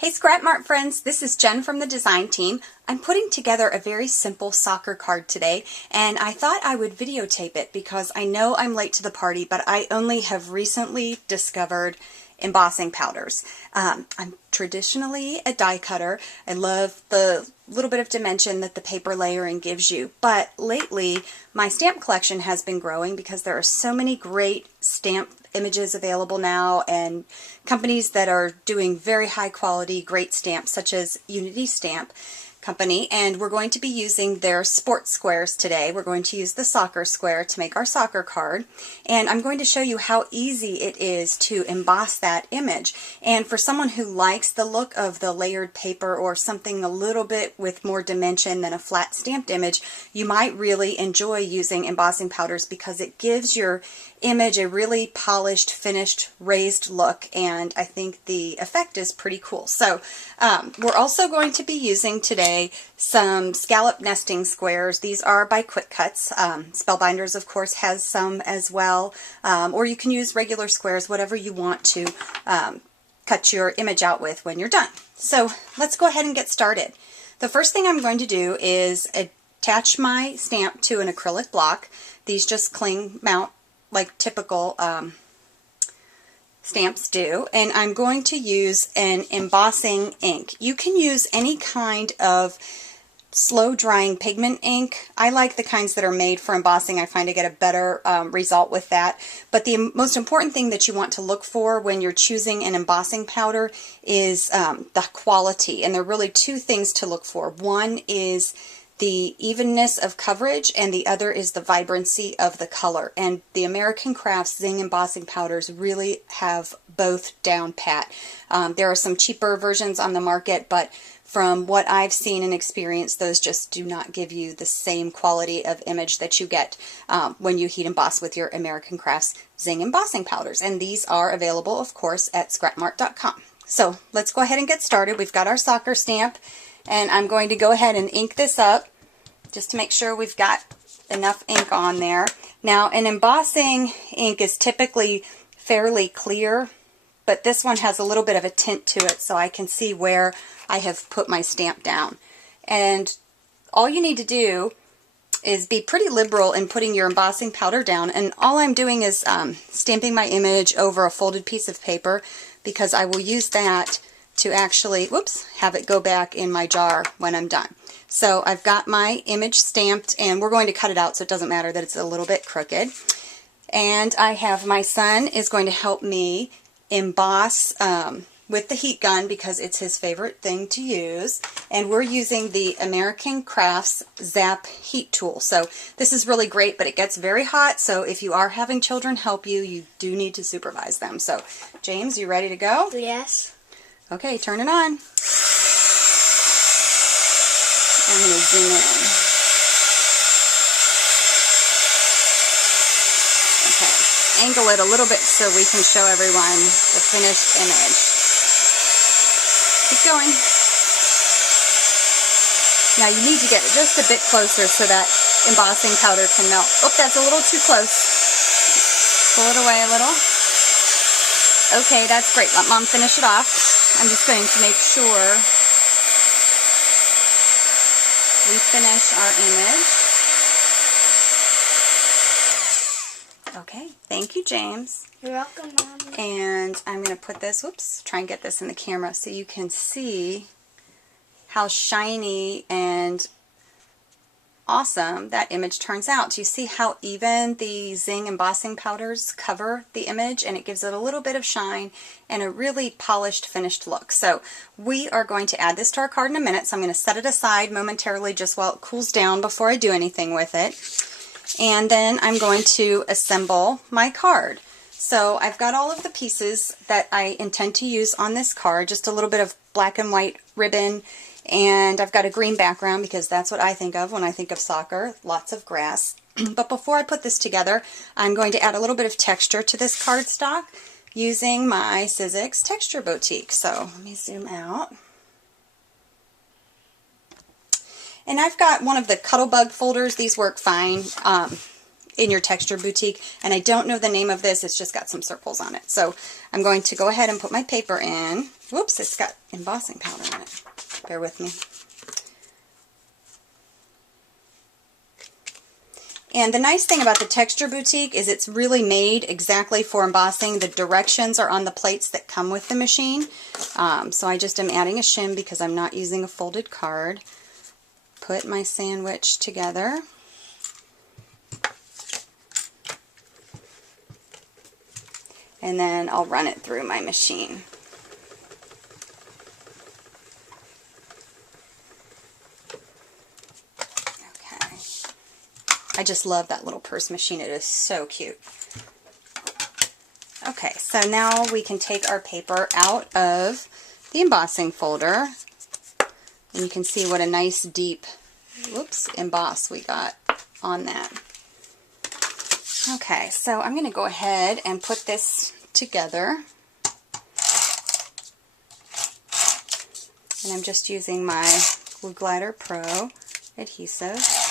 Hey Scrap Mart friends, this is Jen from the design team. I'm putting together a very simple soccer card today, and I thought I would videotape it because I know I'm late to the party, but I only have recently discovered embossing powders. I'm traditionally a die cutter. I love the little bit of dimension that the paper layering gives you, but lately my stamp collection has been growing because there are so many great stamp images available now, and companies that are doing very high quality, great stamps, such as Unity Stamp Company, and we're going to be using their sports squares today. We're going to use the soccer square to make our soccer card, and I'm going to show you how easy it is to emboss that image. And for someone who likes the look of the layered paper or something a little bit with more dimension than a flat stamped image, you might really enjoy using embossing powders because it gives your image a really polished, finished, raised look, and I think the effect is pretty cool. So we're also going to be using today some scallop nesting squares. These are by Quickutz. Spellbinders, of course, has some as well, or you can use regular squares, whatever you want to cut your image out with when you're done. So let's go ahead and get started. The first thing I'm going to do is attach my stamp to an acrylic block. These just cling mount like typical stamps do, and I'm going to use an embossing ink. You can use any kind of slow drying pigment ink. I like the kinds that are made for embossing. I find I get a better result with that. But the most important thing that you want to look for when you're choosing an embossing powder is the quality, and there are really two things to look for. One is the evenness of coverage, and the other is the vibrancy of the color. And the American Crafts Zing embossing powders really have both down pat. There are some cheaper versions on the market, but from what I've seen and experienced, those just do not give you the same quality of image that you get when you heat emboss with your American Crafts Zing embossing powders. And these are available, of course, at scrapmart.com. So let's go ahead and get started. We've got our soccer stamp, and I'm going to go ahead and ink this up just to make sure we've got enough ink on there. Now, an embossing ink is typically fairly clear, but this one has a little bit of a tint to it, so I can see where I have put my stamp down. And all you need to do is be pretty liberal in putting your embossing powder down, and all I'm doing is stamping my image over a folded piece of paper, because I will use that to actually, have it go back in my jar when I'm done. So I've got my image stamped, and we're going to cut it out so it doesn't matter that it's a little bit crooked. And I have my son is going to help me emboss with the heat gun because it's his favorite thing to use. And we're using the American Crafts Zap Heat Tool. So this is really great, but it gets very hot, so if you are having children help you, you do need to supervise them. So James, you ready to go? Yes. Okay, turn it on. I'm going to zoom in. Okay, angle it a little bit so we can show everyone the finished image. Keep going. Now you need to get just a bit closer so that embossing powder can melt. Oh, that's a little too close. Pull it away a little. Okay, that's great. Let Mom finish it off. I'm just going to make sure we finish our image. Okay, thank you, James. You're welcome, Mom. And I'm going to put this, try and get this in the camera so you can see how shiny and awesome that image turns out. Do you see how even the Zing embossing powders cover the image, and it gives it a little bit of shine and a really polished, finished look. So we are going to add this to our card in a minute, so I'm going to set it aside momentarily just while it cools down before I do anything with it. And then I'm going to assemble my card. So I've got all of the pieces that I intend to use on this card, just a little bit of black and white ribbon, and I've got a green background because that's what I think of when I think of soccer, lots of grass. But before I put this together, I'm going to add a little bit of texture to this cardstock using my Sizzix Texture Boutique. So let me zoom out. And I've got one of the Cuttlebug folders. These work fine. in your texture boutique. And I don't know the name of this, it's just got some circles on it. So I'm going to go ahead and put my paper in. Whoops, it's got embossing powder in it. Bear with me. And the nice thing about the Texture Boutique is it's really made exactly for embossing. The directions are on the plates that come with the machine. So I just am adding a shim because I'm not using a folded card. Put my sandwich together. And then I'll run it through my machine. I just love that little purse machine. It is so cute. Okay, so now we can take our paper out of the embossing folder. And you can see what a nice deep, emboss we got on that. Okay, so I'm going to go ahead and put this together. And I'm just using my Glue Glider Pro adhesive.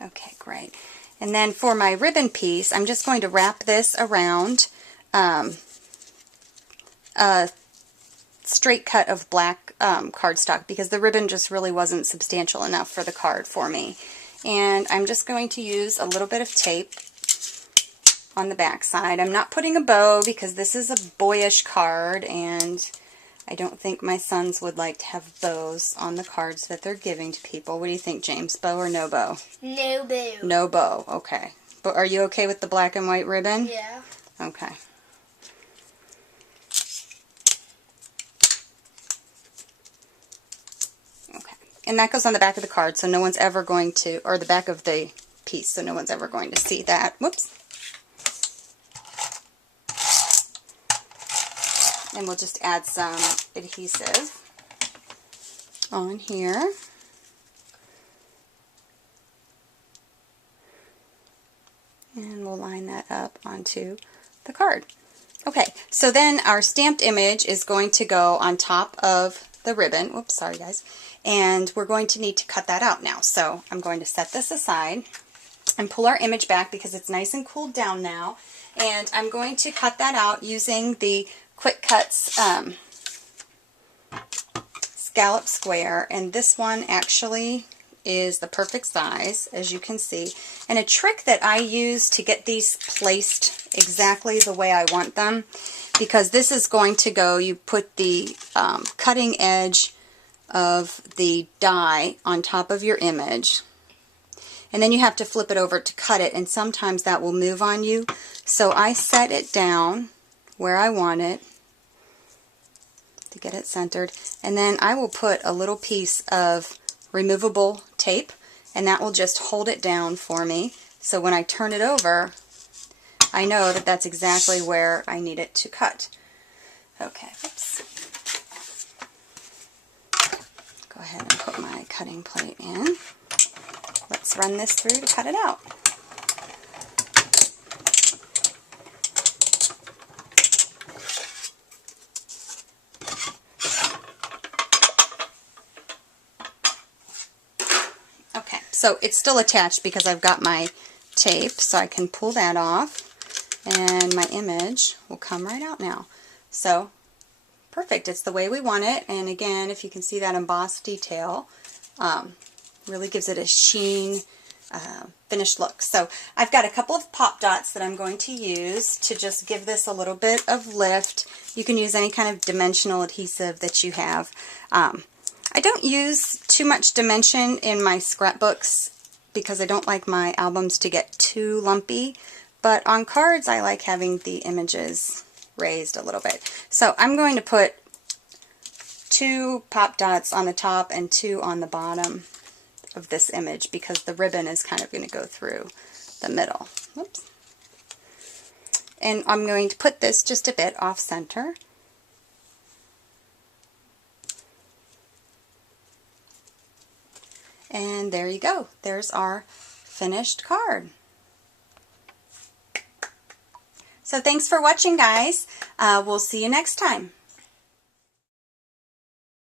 Okay, great. And then for my ribbon piece, I'm just going to wrap this around a straight cut of black cardstock because the ribbon just really wasn't substantial enough for the card for me. And I'm just going to use a little bit of tape on the back side. I'm not putting a bow because this is a boyish card and I don't think my sons would like to have bows on the cards that they're giving to people. What do you think, James? Bow or no bow? No bow. No bow, okay. But are you okay with the black and white ribbon? Yeah. Okay. Okay. And that goes on the back of the card, so no one's ever going to, or the back of the piece, so no one's ever going to see that. Whoops. And we'll just add some adhesive on here. And we'll line that up onto the card. Okay, so then our stamped image is going to go on top of the ribbon. Whoops, sorry guys. And we're going to need to cut that out now. So I'm going to set this aside and pull our image back because it's nice and cooled down now. And I'm going to cut that out using the Quickutz scallop square, and this one actually is the perfect size, as you can see. And a trick that I use to get these placed exactly the way I want them, because this is going to go, you put the cutting edge of the die on top of your image, and then you have to flip it over to cut it, and sometimes that will move on you. So I set it down where I want it to get it centered, and then I will put a little piece of removable tape, and that will just hold it down for me. So when I turn it over, I know that that's exactly where I need it to cut. Okay, oops. Go ahead and put my cutting plate in. Let's run this through to cut it out. Okay, so it's still attached because I've got my tape, so I can pull that off and my image will come right out now. So perfect, it's the way we want it. And again, if you can see that embossed detail, really gives it a sheen, finished look. So I've got a couple of pop dots that I'm going to use to just give this a little bit of lift. You can use any kind of dimensional adhesive that you have. I don't use too much dimension in my scrapbooks because I don't like my albums to get too lumpy, but on cards I like having the images raised a little bit. So I'm going to put 2 pop dots on the top and 2 on the bottom of this image because the ribbon is kind of going to go through the middle. Whoops. And I'm going to put this just a bit off center. And there you go. There's our finished card. So thanks for watching, guys. We'll see you next time.